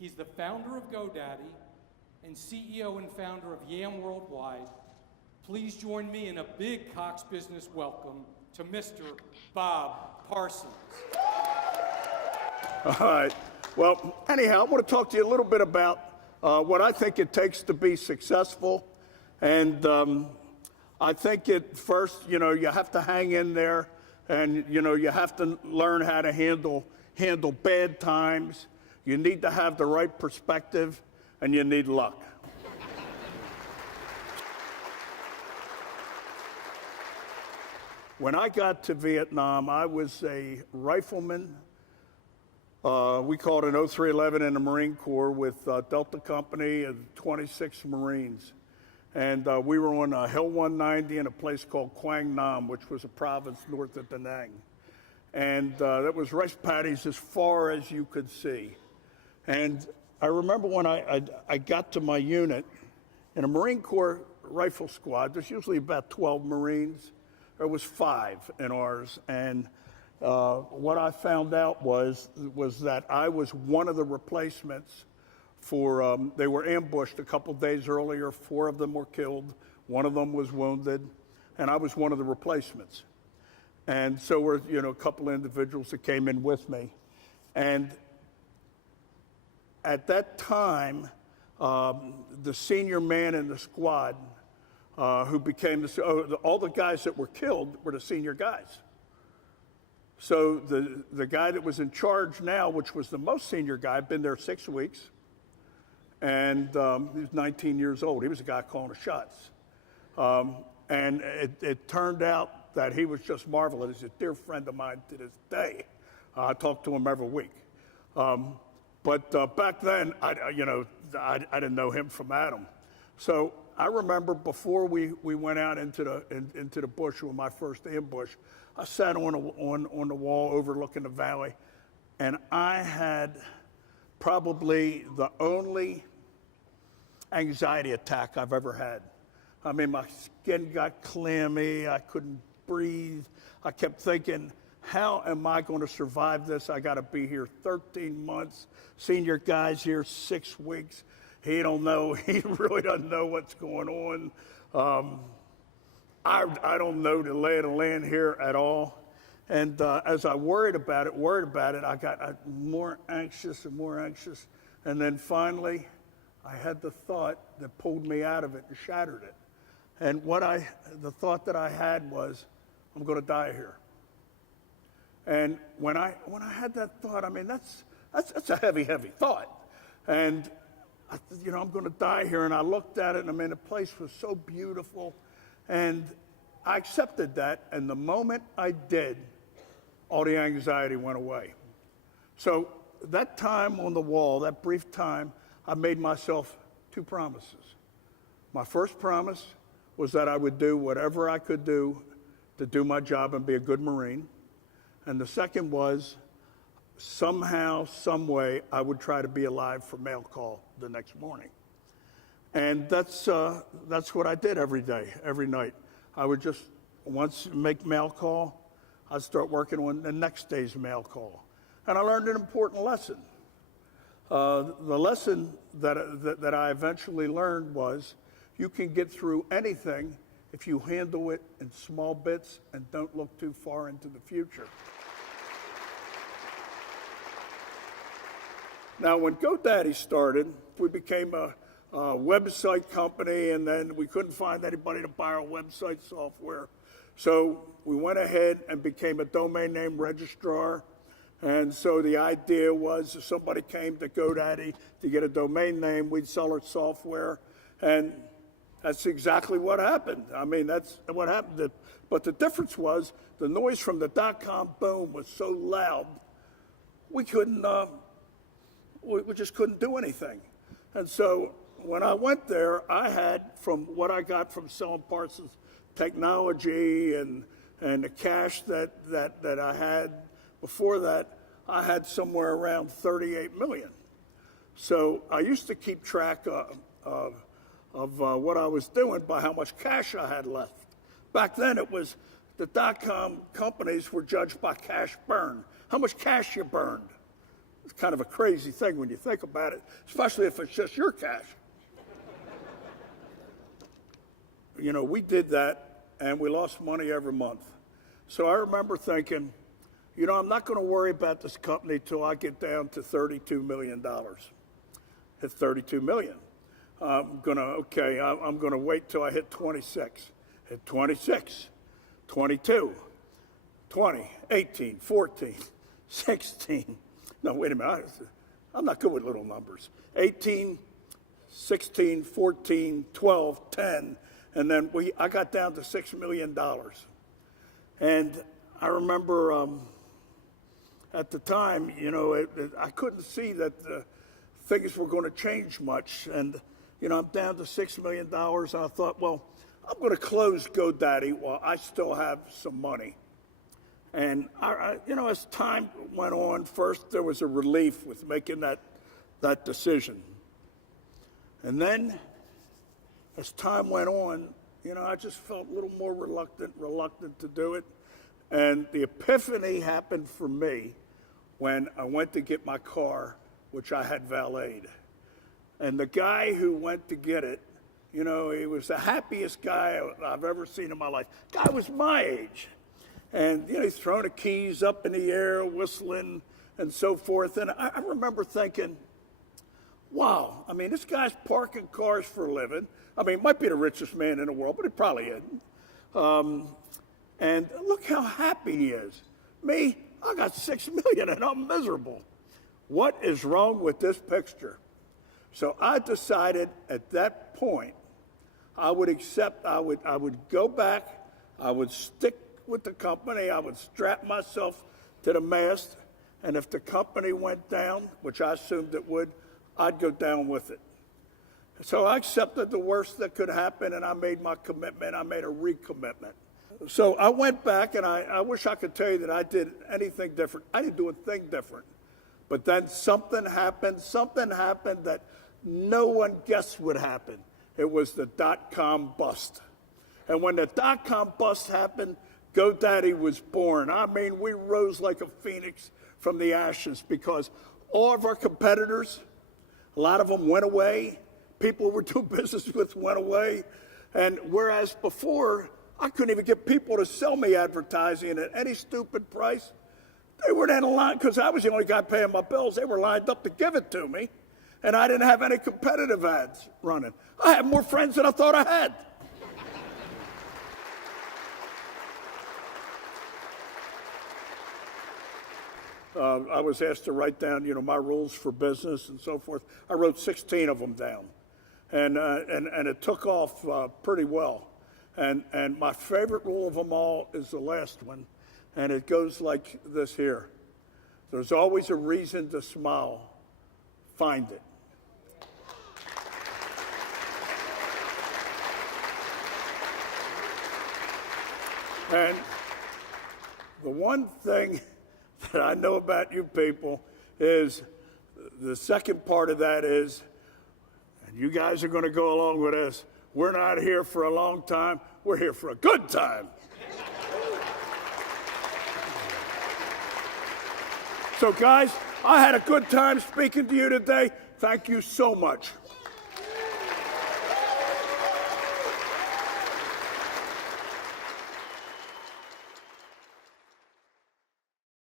He's the founder of GoDaddy and CEO and founder of Yam Worldwide. Please join me in a big Cox Business welcome to Mr. Bob Parsons. All right. Well, anyhow, I want to talk to you a little bit about what I think it takes to be successful. And I think first, you have to hang in there, and, you have to learn how to handle bad times. You need to have the right perspective, and you need luck. When I got to Vietnam, I was a rifleman. We called it 0311 in the Marine Corps with Delta Company and 26 Marines. And we were on Hill 190 in a place called Quang Nam, which was a province north of Da Nang. And that was rice paddies as far as you could see. And I remember when I got to my unit, in a Marine Corps rifle squad, there's usually about 12 Marines. There was 5 in ours. And what I found out was that I was one of the replacements for, they were ambushed a couple days earlier. 4 of them were killed. 1 of them was wounded. And I was one of the replacements. And so were, a couple of individuals that came in with me. And at that time, the senior man in the squad, who became all the guys that were killed were the senior guys. So the guy that was in charge now, which was the most senior guy, had been there 6 weeks, and he was 19 years old. He was the guy calling the shots. And it turned out that he was just marvelous. He's a dear friend of mine to this day. I talk to him every week. But back then, I didn't know him from Adam. So I remember before we went out into the bush with my first ambush, I sat on the wall overlooking the valley, and I had probably the only anxiety attack I've ever had. I mean, my skin got clammy. I couldn't breathe. I kept thinking, how am I going to survive this? I got to be here 13 months. Senior guy's here 6 weeks. He don't know. He really doesn't know what's going on. I don't know the lay of the land here at all. And as I worried about it, I got more anxious and more anxious. And then finally, I had the thought that pulled me out of it and shattered it. And the thought that I had was, I'm going to die here. And when I had that thought, I mean, that's a heavy, heavy thought. And I'm going to die here. And I looked at it, and I mean, the place was so beautiful. And I accepted that. And the moment I did, all the anxiety went away. So that time on the wall, that brief time, I made myself 2 promises. My first promise was that I would do whatever I could do to do my job and be a good Marine. And the second was, somehow, some way, I would try to be alive for mail call the next morning. And that's what I did every day, every night. I would just, once make mail call, I'd start working on the next day's mail call. And I learned an important lesson. The lesson that I eventually learned was, you can get through anything if you handle it in small bits and don't look too far into the future. Now, when GoDaddy started, we became a website company, and then we couldn't find anybody to buy our website software. So we went ahead and became a domain name registrar. And so the idea was if somebody came to GoDaddy to get a domain name, we'd sell our software. And that's exactly what happened. I mean, that's what happened. But the difference was the noise from the .com boom was so loud, we just couldn't do anything. And so when I went there, I had, from what I got from selling Parsons technology and the cash that I had before that, I had somewhere around 38 million. So I used to keep track of what I was doing by how much cash I had left. Back then, it was the .com companies were judged by cash burn, how much cash you burned. It's kind of a crazy thing when you think about it, especially if it's just your cash. You know, we did that, and we lost money every month. So I remember thinking, you know, I'm not going to worry about this company till I get down to $32 million. Hit 32 million. I'm going to wait till I hit 26. Hit 26, 22, 20, 18, 14, 16. No, wait a minute. I'm not good with little numbers. 18, 16, 14, 12, 10. And then I got down to $6 million. And I remember at the time, you know, I couldn't see that things were going to change much. And, you know, I'm down to $6 million. And I thought, well, I'm going to close GoDaddy while I still have some money. And, you know, as time went on, first there was a relief with making that decision. And then, as time went on, you know, I just felt a little more reluctant to do it. And the epiphany happened for me when I went to get my car, which I had valeted. And the guy who went to get it, you know, he was the happiest guy I've ever seen in my life. Guy was my age. And, you know, he's throwing the keys up in the air, whistling, and so forth. And I remember thinking, wow, I mean, this guy's parking cars for a living. I mean, he might be the richest man in the world, but he probably isn't. And look how happy he is. Me, I got $6 million and I'm miserable. What is wrong with this picture? So I decided at that point, I would go back, I would stick with the company, I would strap myself to the mast, and if the company went down, which I assumed it would, I'd go down with it. So I accepted the worst that could happen, and I made my commitment. I made a recommitment. So I went back, and I wish I could tell you that I did anything different. I didn't do a thing different. But then something happened that no one guessed would happen. It was the dot-com bust. And when the dot-com bust happened, GoDaddy was born. I mean, we rose like a phoenix from the ashes because all of our competitors, a lot of them went away. People we're doing business with went away. And whereas before, I couldn't even get people to sell me advertising at any stupid price, they were in line, because I was the only guy paying my bills. They were lined up to give it to me. And I didn't have any competitive ads running. I had more friends than I thought I had. I was asked to write down, you know, my rules for business and so forth. I wrote 16 of them down, and it took off pretty well. And my favorite rule of them all is the last one, and it goes like this here: there's always a reason to smile. Find it. And the one thing that I know about you people is the second part of that is, and you guys are going to go along with this, we're not here for a long time, we're here for a good time. So guys, I had a good time speaking to you today. Thank you so much.